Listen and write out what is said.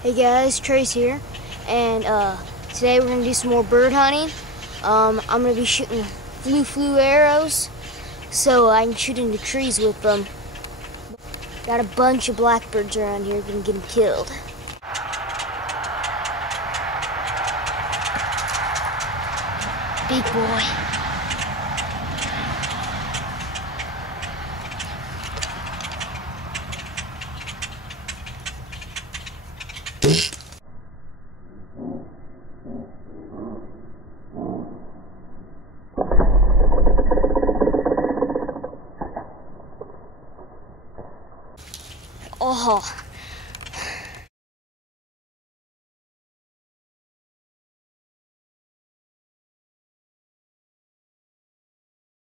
Hey guys, Trace here, and today we're gonna do some more bird hunting. I'm gonna be shooting flu arrows, so I can shoot into trees with them. Got a bunch of blackbirds around here, gonna get them killed. Big boy. Oh.